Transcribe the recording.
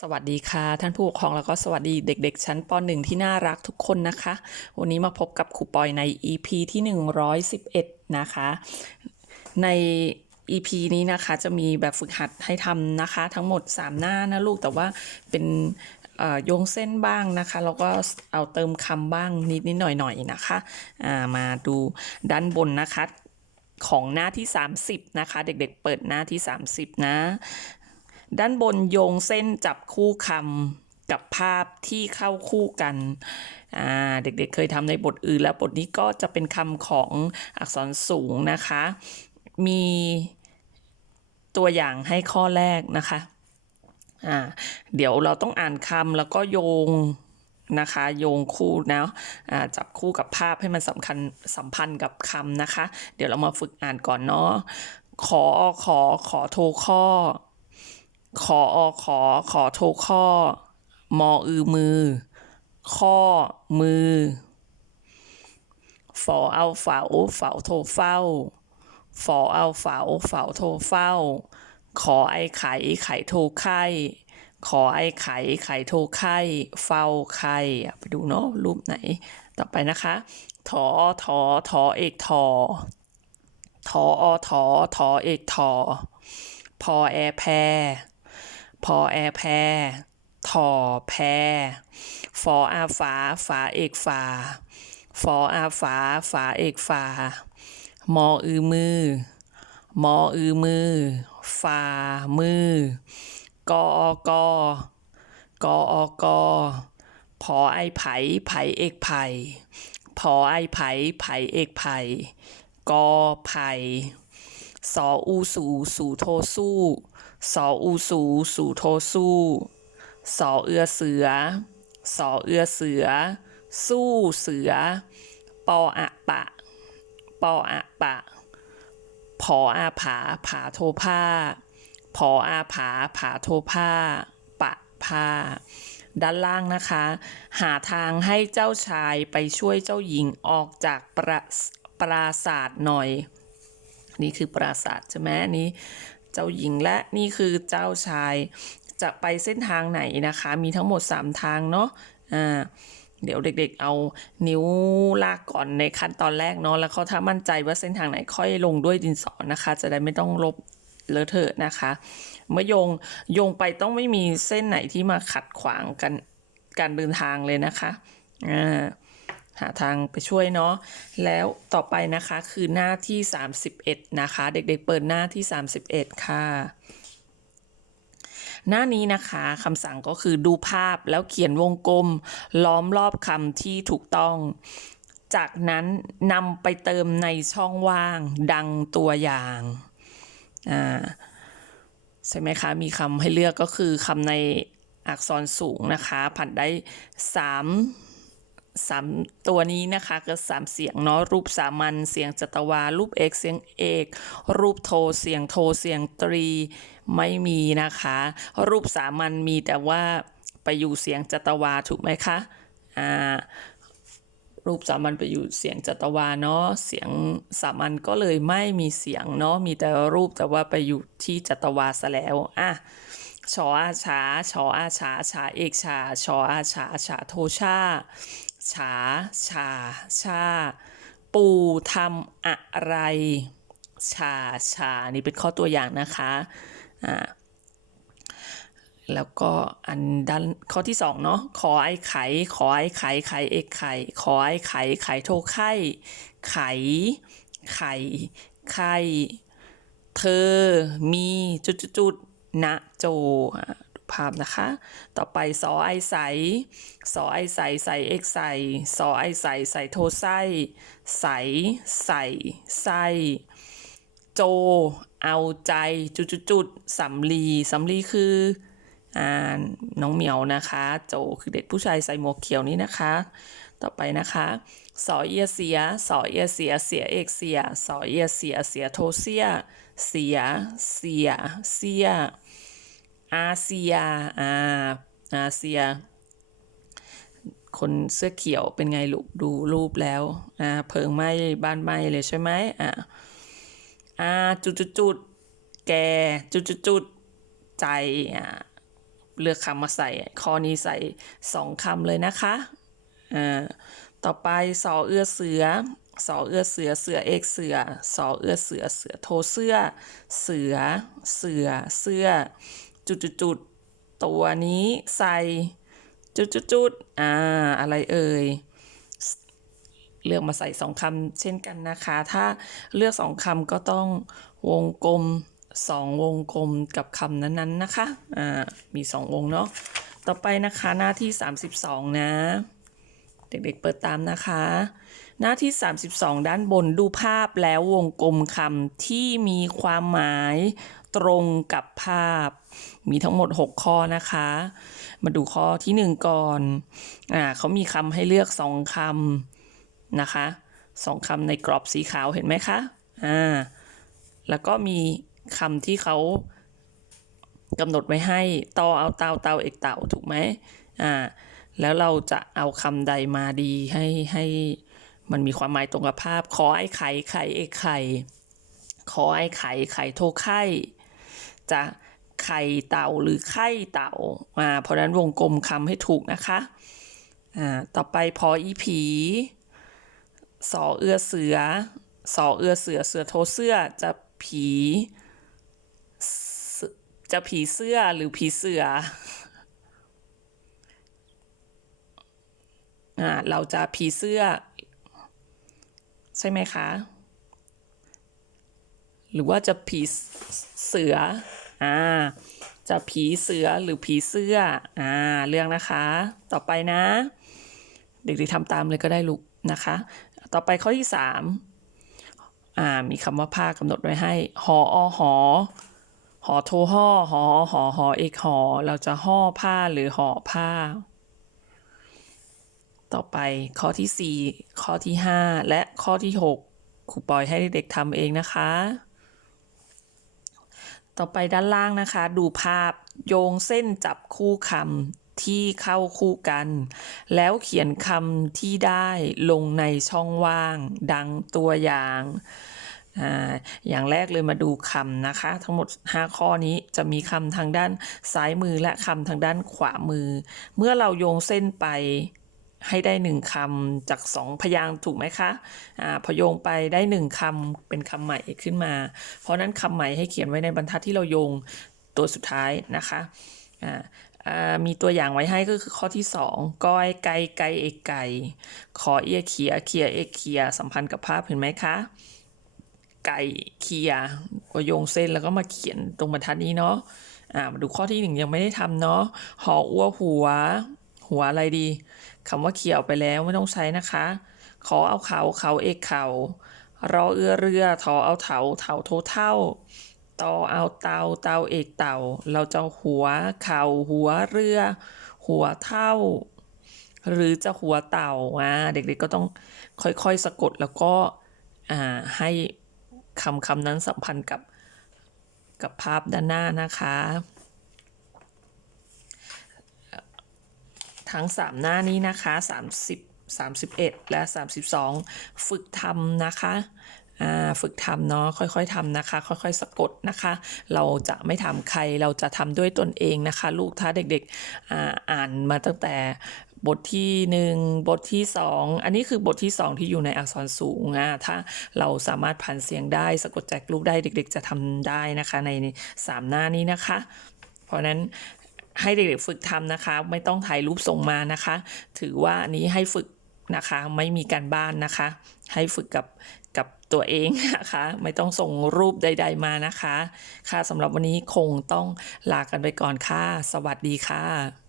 สวัสดีค่ะ ท่านผู้ปกครองแล้วก็สวัสดีเด็ก ๆ ชั้นป .1 ที่น่ารักทุกคนนะคะ วันนี้มาพบกับครูปอยใน EP ที่ 111 นะคะ ใน EP นี้นะคะจะมีแบบฝึกหัดให้ทำนะคะ ทั้งหมด 3 หน้านะลูกแต่ว่าเป็นเอ่อโยงเส้นบ้างนะคะ แล้วก็เอาเติมคำบ้างนิดนิดๆหน่อยหน่อยๆนะคะามาดูด้านบนนะคะของหน้าที่ 30 นะคะ เด็กๆ เปิดหน้าที่ 30 นะ ด้านบนโยงเส้นจับคู่คำกับภาพที่เข้าคู่กันเด็กๆเคยทำในบทอื่นแล้วบทนี้ก็จะเป็นคำของอักษรสูงนะคะ มีตัวอย่างให้ข้อแรกนะคะอ่าเดี๋ยวเราต้องอ่านคำแล้วก็โยงนะคะโยงคู่นะจับคู่กับภาพให้มันสำคัญสัมพันธ์กับคำนะคะ เดี๋ยวเรามาฝึกอ่านก่อนเนาะขอขอขอโทรข้อ ขออขอขอโทรข้อ มออือมือ ข้อมือฝอเอาเฝาเฝาโทรเฝ้าฝอเอาเฝาเฝาโทรเฝ้า ขอไอไข่ไข่โทรไข่ขอไอไข่ไข่โทรไข่เฝ้าไข่ไปดูเนาะรูปไหน ต่อไปนะคะถอถอถอเอกทอทออทอทอเอกทอพอแอแพร พอแอแพรทอแพรฟออาฝาฝาเอกฝาฟออาฝาฝาเอกฝามออือมือ มออือมือฝามือกอกอกอกอพอไอไผ่ไผ่เอกไผ่พอไอไผ่ไผ่เอกไผ่กอไผ่สออูสูสูโทสู้ สออูสูสูโทสู้สอเอือเสือสอเอือเสือ สู้เสือ ปออะปะ ปออะปะพออาผาผาโทผ้าพออาผาผาโทผ้า ปะผ้า ด้านล่างนะคะ หาทางให้เจ้าชายไปช่วยเจ้าหญิงออกจากปราปราศาสตร์หน่อย นี่คือปราสาทใช่ไหมนนี้ เจ้าหญิงและนี่คือเจ้าชาย จะไปเส้นทางไหนนะคะ มีทั้งหมด 3 ทางเนาะอ่าเดี๋ยวเด็กๆ เอานิ้วลากก่อนในขั้นตอนแรกเนาะแล้วเขาถ้ามั่นใจว่าเส้นทางไหนค่อยลงด้วยดินสอนะคะ จะได้ไม่ต้องลบเลอะเทอะนะคะ เมื่อโยงโยงไปต้องไม่มีเส้นไหนที่มาขัดขวางกันการเดินทางเลยนะคะอ่า หาทางไปช่วยเนาะแล้วต่อไปนะคะคือหน้าที่ 31 นะคะ เด็กๆเปิดหน้าที่ 31 ค่ะ หน้านี้นะคะคำสั่งก็คือดูภาพแล้วเขียนวงกลม ล้อมรอบคำที่ถูกต้อง จากนั้นนำไปเติมในช่องว่างดังตัวอย่างอ่าใช่ไหมคะ มีคำให้เลือกก็คือคำในอักษรสูงนะคะ ผัดได้สาม สามตัวนี้นะคะก็สามเสียงเนาะรูปสามัญเสียงจัตวา รูปเอกเสียงเอก รูปโทเสียงโทเสียงตรีไม่มีนะคะ รูปสามัญมีแต่ว่าไปอยู่เสียงจัตวาถูกไหมคะอ่ารูปสามัญไปอยู่เสียงจัตวาเนาะเสียงสามัญก็เลยไม่มีเสียงเนาะมีแต่รูปแต่ว่าไปอยู่ที่จัตวาซะแล้วอะ ชออาชาชออาชาชาเอกชาชออาชาชาโทชาชาชาชา ปู่ทำอะไร ชาชา นี่เป็นข้อตัวอย่างนะคะอ่าแล้วก็อันด้านข้อที่สองเนาะขอไอ้ไข่ขอไอ้ไข่ไข่เอกไข่ขอไอ้ไข่ไข่โทไข่ไข่ไข่ไข่เธอมีจุดจุดจุด นะโจภาพนะคะ ต่อไปสอไอใสสอไอใสใสเอกใสสอไอใสใสโทไสใสใสไสโจ เอาใจจุดจุดจุดๆๆสำลีสำลีคืออ่าน้องเหมียวนะคะ โจคือเด็กผู้ชายใส่หมวกเขียวนี้นะคะ ต่อไปนะคะ สอเอียเสีย สอเอียเสีย เสียเอกเสีย สอเอียเสีย เสียโทเสีย เสีย เสีย เสีย อาเซีย อาอาเซีย คนเสื้อเขียวเป็นไงลูกดูรูปแล้ว อ่า เพิงไหม้บ้านไหม้เลยใช่ไหมอ่าอ่าจุดจุดจุดแกจุดจุดจุดใจ อ่า เลือกคำมาใส่ ข้อนี้ใส่สองคำเลยนะคะ อ่า ต่อไปสอเอื้อเสือสอเอื้อเสือเสือเอกเสือสอเอื้อเสือเสือโทเสื้อ เสือ เสือเสื้อ จุดจุดจุดตัวนี้ใส่จุดจุดจุดอ่าอะไรเอ่ยเลือกมาใส่สองคำเช่นกันนะคะ ถ้าเลือกสองคำก็ต้องวงกลมสองวงกลมกับคำนั้นๆนะคะ อ่า มีสองวงเนาะ ต่อไปนะคะหน้าที่ 32 นะ เด็กๆเปิดตามนะคะ หน้าที่ 32 ด้านบนดูภาพแล้ววงกลมคำที่มีความหมายตรงกับภาพ มีทั้งหมด 6 ข้อนะคะ มาดูข้อที่ 1 ก่อนอ่าเขามีคำให้เลือก 2คำนะคะสองคำในกรอบสีขาวเห็นไหมคะอ่าแล้วก็มีคำที่เขากำหนดไว้ให้ตอเอาเตาเตาเอกเต่าถูกไหมอ่า แล้วเราจะเอาคำใดมาดีให้ให้มันมีความหมายตรงกับภาพ ขอไอ้ไข่ไข่เอกไข่ ขอไอ้ไข่ไข่โทไข่จะไข่เต่าหรือไข่เต่าอ่าเพราะนั้นวงกลมคำให้ถูกนะคะอ่าต่อไปพออีผีสอเอือเสือสอเอือเสือเสือโทเสื้อจะผีจะผีเสื้อหรือผีเสือ อ่า เราจะผีเสื้อ ใช่ไหมคะ หรือว่าจะผีเสืออ่าจะผีเสือหรือผีเสื้ออ่าเรื่องนะคะ ต่อไปนะ เด็กๆทำตามเลยก็ได้ลูกนะคะ ต่อไปข้อที่สามอ่ามีคำว่าผ้ากำหนดไว้ให้ หออหอหอโทห่อหอหอหอเอกหอ เราจะห่อผ้าหรือห่อผ้า ต่อไปข้อที่สี่ข้อที่ห้าและข้อที่หกครูปล่อยให้เด็กๆทำเองนะคะ ต่อไปด้านล่างนะคะ ดูภาพโยงเส้นจับคู่คำที่เข้าคู่กัน แล้วเขียนคำที่ได้ลงในช่องว่าง ดังตัวอย่างออย่างแรกเลยมาดูคำนะคะ ทั้งหมด 5 ข้อนี้จะมีคำทางด้านซ้ายมือและคำทางด้านขวามือ เมื่อเราโยงเส้นไป ให้ได้หนึ่งคำจากสองพยางถูกไหมคะอ่าพอโยงไปได้หนึ่งคำเป็นคำใหม่ขึ้นมา เพราะนั้นคำใหม่ให้เขียนไว้ในบรรทัดที่เราโยงตัวสุดท้ายนะคะอ่าอ่ามีตัวอย่างไว้ให้ก็คือข้อที่สองก้อยไก่ไก่เอกไก่ขอเอียเขียเขียเอกเขียสัมพันธ์กับภาพเห็นไหมคะ ไก่เขียก็โยงเส้นแล้วก็มาเขียนตรงบรรทัดนี้เนาะอ่ามาดูข้อที่หนึ่งยังไม่ได้ทำเนาะหออ้วหัว หัวอะไรดี คำว่าเขียวไปแล้วไม่ต้องใช้นะคะ ขอเอาเขาเขาเอกเขารอเอือเรือทอเอาเถาเถาโทเท่าตอเอาเตาเตาเอกเต่า เราจะหัวเข่าหัวเรือ หัวเท่า หรือจะหัวเต่าอ่าเด็กๆก็ต้องค่อยๆสะกดแล้วก็อ่าให้คำคำนั้นสัมพันธ์กับกับภาพด้านหน้านะคะ ทั้ง 3 หน้านี้นะคะ 30 31 และ 32 ฝึกทำนะคะฝึกทำเนาะค่อยๆทำนะคะ ค่อยๆสะกดนะคะ เราจะไม่ทำใครเราจะทำด้วยตนเองนะคะ ลูกถ้าเด็กๆอ่าอ่านมาตั้งแต่บทที่ 1 บทที่ 2 อันนี้คือบทที่ 2 ที่อยู่ในอักษรสูงอะถ้าเราสามารถผันเสียงได้สะกดแจกลูกได้เด็ก ๆ จะทำได้นะคะใน 3 หน้านี้นะคะ เพราะนั้น ให้เด็กๆฝึกทำนะคะ ไม่ต้องถ่ายรูปส่งมานะคะ ถือว่าอันนี้ให้ฝึกนะคะไม่มีการบ้านนะคะ ให้ฝึกกับกับตัวเองนะคะ ไม่ต้องส่งรูปใด ๆมานะคะ ค่ะสำหรับวันนี้คงต้องลากันไปก่อนค่ะ สวัสดีค่ะ